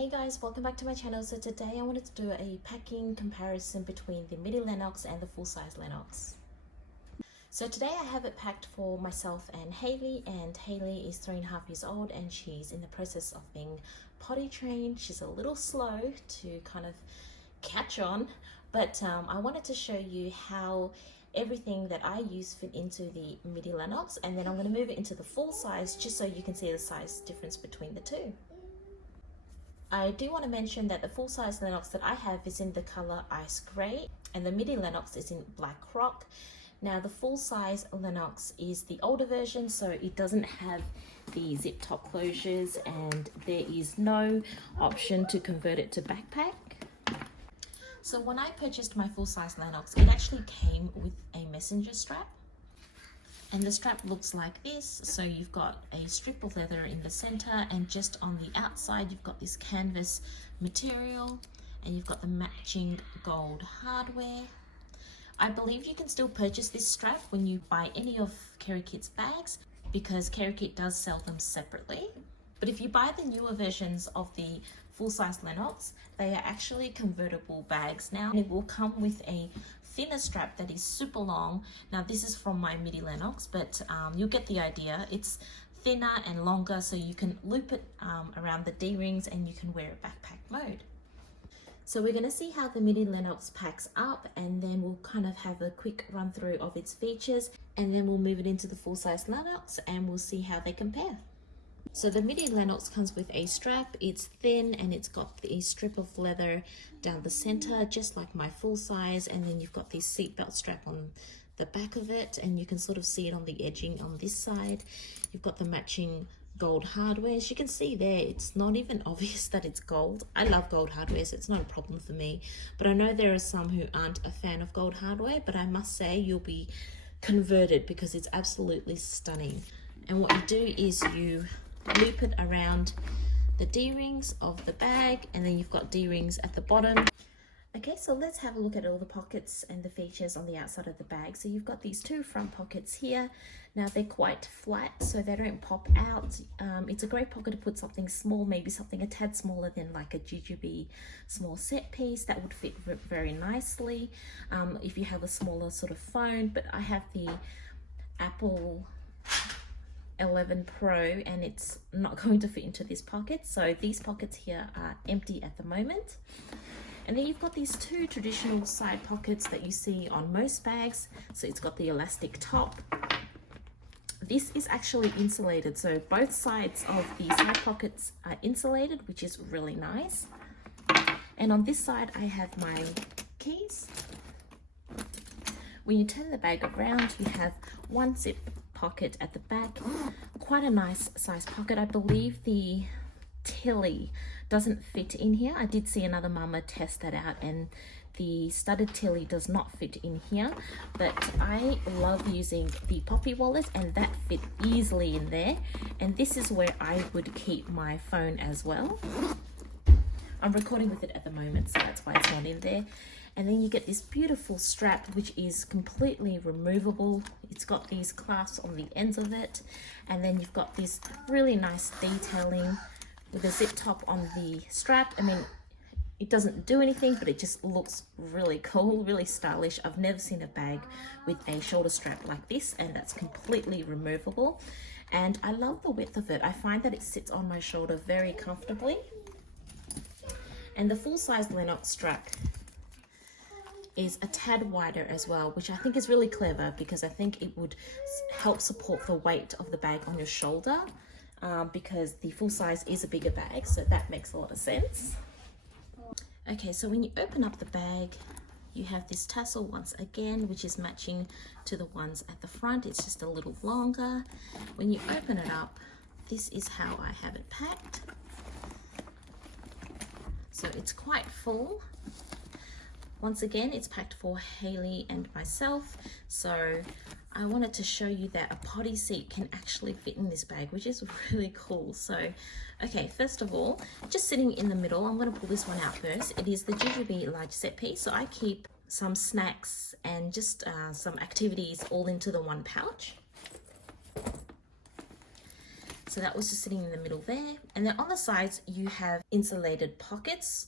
Hey guys, welcome back to my channel. So today I wanted to do a packing comparison between the midi Lennox and the full-size Lennox. So today I have it packed for myself and Haley is 3.5 years old and she's in the process of being potty trained. She's a little slow to kind of catch on, but I wanted to show you how everything that I use fit into the midi Lennox, and then I'm going to move it into the full size just so you can see the size difference between the two. I do want to mention that the full-size Lennox that I have is in the color ice grey and the midi Lennox is in black rock. Now the full-size Lennox is the older version, so it doesn't have the zip top closures and there is no option to convert it to backpack. So when I purchased my full-size Lennox, it actually came with a messenger strap. And the strap looks like this. So you've got a strip of leather in the center, and just on the outside you've got this canvas material, and you've got the matching gold hardware. I believe you can still purchase this strap when you buy any of Kerikit's bags, because Kerikit does sell them separately. But if you buy the newer versions of the full-size Lennox, they are actually convertible bags now. It will come with a thinner strap that is super long. Now this is from my midi Lennox, but you'll get the idea. It's thinner and longer, so you can loop it around the D-rings and you can wear it backpack mode. So we're going to see how the midi Lennox packs up, and then we'll kind of have a quick run through of its features, and then we'll move it into the full-size Lennox and we'll see how they compare. So the midi Lennox comes with a strap. It's thin and it's got a strip of leather down the center, just like my full size, and then you've got this seatbelt strap on the back of it, and you can sort of see it on the edging on this side. You've got the matching gold hardware. As you can see there, it's not even obvious that it's gold. I love gold hardware, so it's not a problem for me, but I know there are some who aren't a fan of gold hardware, but I must say you'll be converted because it's absolutely stunning. And what you do is you loop it around the D-rings of the bag, and then you've got D-rings at the bottom. Okay, so let's have a look at all the pockets and the features on the outside of the bag. So you've got these two front pockets here. Now they're quite flat, so they don't pop out. It's a great pocket to put something small, maybe something a tad smaller than like a jujube small set piece. That would fit very nicely if you have a smaller sort of phone. But I have the Apple 11 Pro and it's not going to fit into this pocket, so these pockets here are empty at the moment. And then you've got these two traditional side pockets that you see on most bags. So it's got the elastic top. This is actually insulated, so both sides of the side pockets are insulated, which is really nice. And on this side I have my keys. When you turn the bag around, you have one zip pocket at the back, quite a nice size pocket. I believe the tilly doesn't fit in here. I did see another mama test that out and the studded tilly does not fit in here, but I love using the poppy wallet and that fit easily in there, and this is where I would keep my phone as well. I'm recording with it at the moment, so that's why it's not in there. And then you get this beautiful strap which is completely removable. It's got these clasps on the ends of it, and then you've got this really nice detailing with a zip top on the strap. I mean, it doesn't do anything, but it just looks really cool, really stylish. I've never seen a bag with a shoulder strap like this, and that's completely removable. And I love the width of it. I find that it sits on my shoulder very comfortably. And the full-size Lennox strap is a tad wider as well, which I think is really clever because I think it would help support the weight of the bag on your shoulder, because the full size is a bigger bag, so that makes a lot of sense. Okay, so when you open up the bag, you have this tassel once again, which is matching to the ones at the front. It's just a little longer. When you open it up, this is how I have it packed. So it's quite full. Once again, it's packed for Haley and myself, so I wanted to show you that a potty seat can actually fit in this bag, which is really cool. So, okay, first of all, just sitting in the middle, I'm going to pull this one out first. It is the jujube large set piece, so I keep some snacks and just some activities all into the one pouch. So that was just sitting in the middle there. And then on the sides, you have insulated pockets,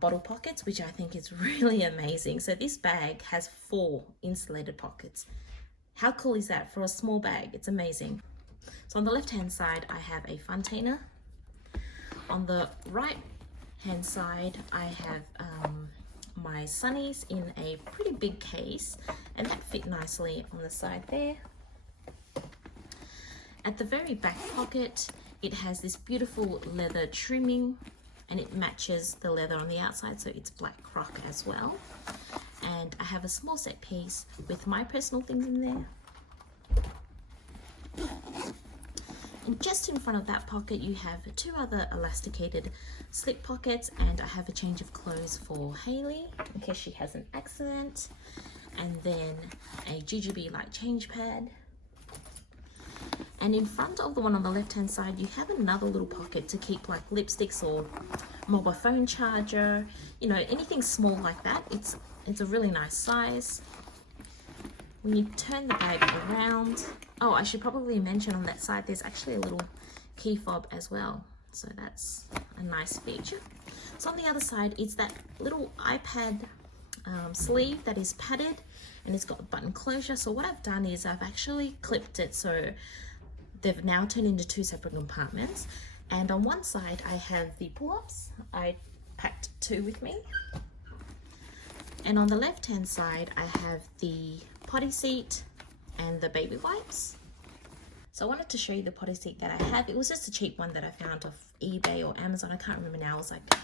bottle pockets, which I think is really amazing. So this bag has 4 insulated pockets. How cool is that for a small bag? It's amazing. So on the left-hand side, I have a funtainer. On the right-hand side, I have my sunnies in a pretty big case, and that fit nicely on the side there. At the very back pocket, it has this beautiful leather trimming, and it matches the leather on the outside, so it's black croc as well. And I have a small set piece with my personal things in there. And just in front of that pocket, you have 2 other elasticated slip pockets, and I have a change of clothes for Hayley in case she has an accident, and then a jujube light change pad. And in front of the one on the left hand side, you have another little pocket to keep like lipsticks or mobile phone charger, you know, anything small like that. It's a really nice size. When you turn the bag around, oh, I should probably mention on that side there's actually a little key fob as well, so that's a nice feature. So on the other side, it's that little iPad sleeve that is padded, and it's got a button closure. So what I've done is I've actually clipped it so they've now turned into 2 separate compartments. And on one side I have the pull-ups. I packed 2 with me. And on the left hand side I have the potty seat and the baby wipes. So I wanted to show you the potty seat that I have. It was just a cheap one that I found off eBay or Amazon. I can't remember now. It was like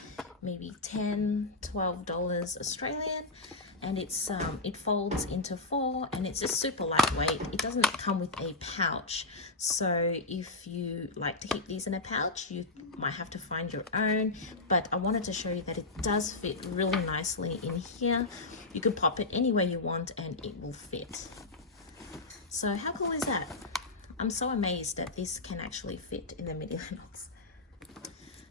maybe $10-12 Australian. And it folds into 4, and it's just super lightweight. It doesn't come with a pouch, so if you like to keep these in a pouch, you might have to find your own. But I wanted to show you that it does fit really nicely in here. You can pop it anywhere you want and it will fit. So how cool is that? I'm so amazed that this can actually fit in the midi Lennox.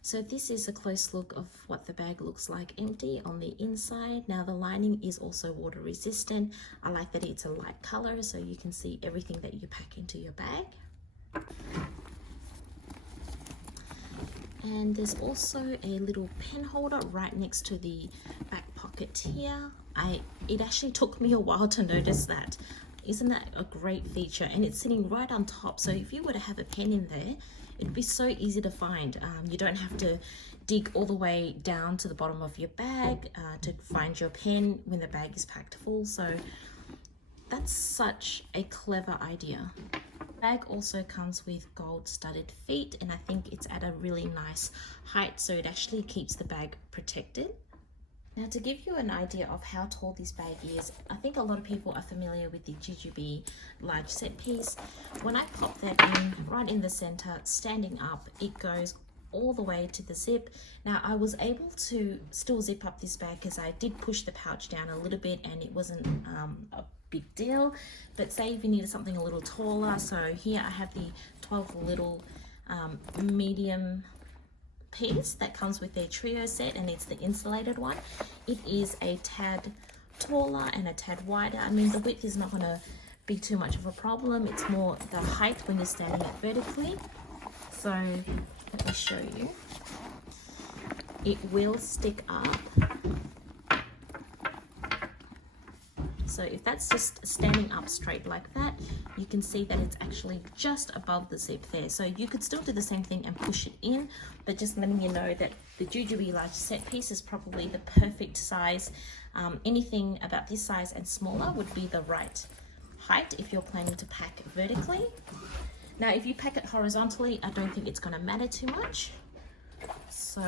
So this is a close look of what the bag looks like empty on the inside. Now the lining is also water resistant. I like that it's a light color so you can see everything that you pack into your bag. And there's also a little pen holder right next to the back pocket here. It actually took me a while to notice that. Isn't that a great feature? And it's sitting right on top, so if you were to have a pen in there, it'd be so easy to find. You don't have to dig all the way down to the bottom of your bag to find your pen when the bag is packed full. So that's such a clever idea. The bag also comes with gold studded feet, and I think it's at a really nice height, so it actually keeps the bag protected. Now to give you an idea of how tall this bag is, I think a lot of people are familiar with the jujube large set piece. When I pop that in right in the center, standing up, it goes all the way to the zip. Now I was able to still zip up this bag because I did push the pouch down a little bit and it wasn't a big deal. But say if you needed something a little taller, so here I have the 12 little medium piece that comes with their trio set, and it's the insulated one. It is a tad taller and a tad wider. I mean, the width is not going to be too much of a problem. It's more the height when you're standing it vertically. So let me show you. It will stick up. So if that's just standing up straight like that, you can see that it's actually just above the zip there. So you could still do the same thing and push it in, but just letting you know that the jujube large set piece is probably the perfect size. Anything about this size and smaller would be the right height if you're planning to pack vertically. Now if you pack it horizontally, I don't think it's going to matter too much. So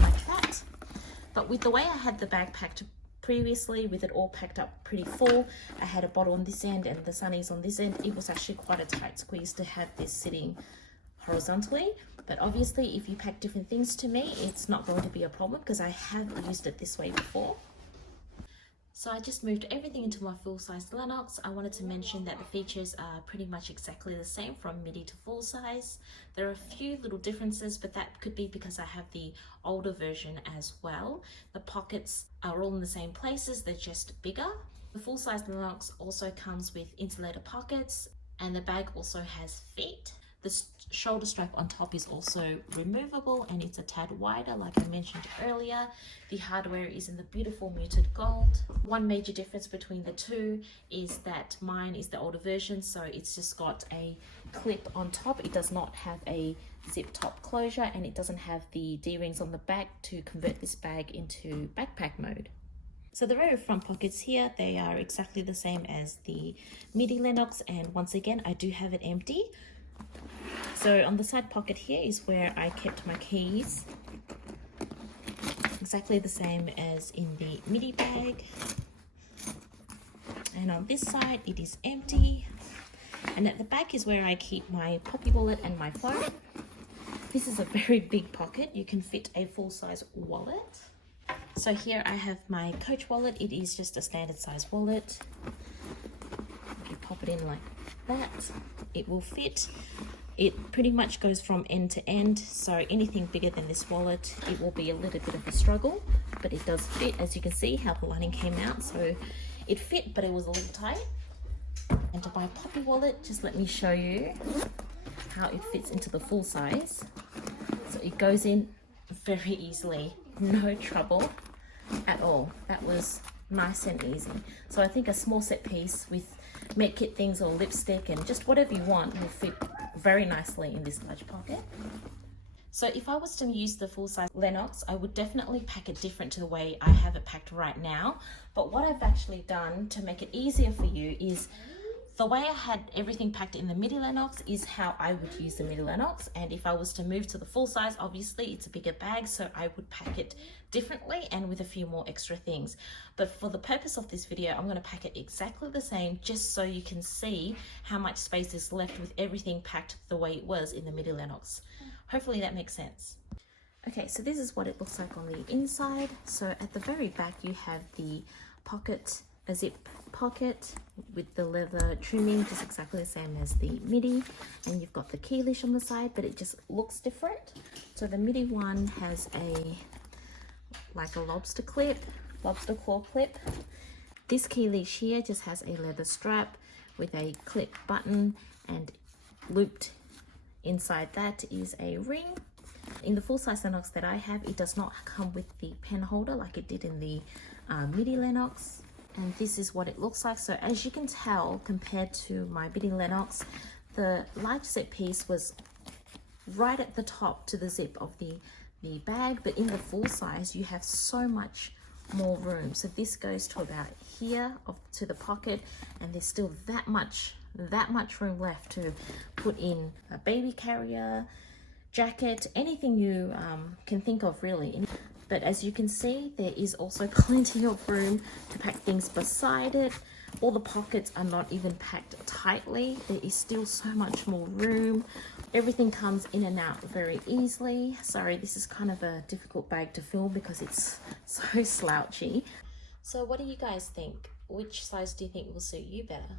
like that. But with the way I had the bag packed previously, with it all packed up pretty full, I had a bottle on this end and the sunnies on this end. It was actually quite a tight squeeze to have this sitting horizontally, but obviously if you pack different things to me, it's not going to be a problem because I have used it this way before. So I just moved everything into my full-size Lennox. I wanted to mention that the features are pretty much exactly the same from midi to full size. There are a few little differences, but that could be because I have the older version as well. The pockets are all in the same places, they're just bigger. The full-size Lennox also comes with insulator pockets, and the bag also has feet. The shoulder strap on top is also removable and it's a tad wider like I mentioned earlier. The hardware is in the beautiful muted gold. One major difference between the two is that mine is the older version, so it's just got a clip on top. It does not have a zip top closure and it doesn't have the D-rings on the back to convert this bag into backpack mode. So the very front pockets here, they are exactly the same as the midi Lennox, and once again I do have it empty. So on the side pocket here is where I kept my keys, exactly the same as in the midi bag. And on this side it is empty, and at the back is where I keep my poppy wallet and my phone. This is a very big pocket, you can fit a full-size wallet. So here I have my Coach wallet. It is just a standard size wallet. You pop it in like that, it will fit. It pretty much goes from end to end, so anything bigger than this wallet, it will be a little bit of a struggle, but it does fit. As you can see how the lining came out, so it fit, but it was a little tight. And to my poppy wallet, just let me show you how it fits into the full size. So it goes in very easily, no trouble at all. That was nice and easy. So I think a small set piece with make kit things or lipstick and just whatever you want will fit very nicely in this large pocket. So if I was to use the full-size Lennox, I would definitely pack it different to the way I have it packed right now. But what I've actually done to make it easier for you is the way I had everything packed in the midi Lennox is how I would use the midi Lennox. And if I was to move to the full size, obviously it's a bigger bag, so I would pack it differently and with a few more extra things. But for the purpose of this video, I'm going to pack it exactly the same, just so you can see how much space is left with everything packed the way it was in the midi Lennox. Hopefully that makes sense. Okay, so this is what it looks like on the inside. So at the very back you have the pocket, a zip pocket with the leather trimming, just exactly the same as the midi, and you've got the key leash on the side, but it just looks different. So the midi one has like a lobster claw clip. This key leash here just has a leather strap with a clip button, and looped inside that is a ring. In the full-size Lennox that I have, it does not come with the pen holder like it did in the midi Lennox. And this is what it looks like. So as you can tell, compared to my midi Lennox, the large zip piece was right at the top to the zip of the bag, but in the full size you have so much more room. So this goes to about here to the pocket, and there's still that much room left to put in a baby carrier, jacket, anything you can think of really. But as you can see, there is also plenty of room to pack things beside it. All the pockets are not even packed tightly. There is still so much more room. Everything comes in and out very easily. Sorry, this is kind of a difficult bag to film because it's so slouchy. So what do you guys think? Which size do you think will suit you better?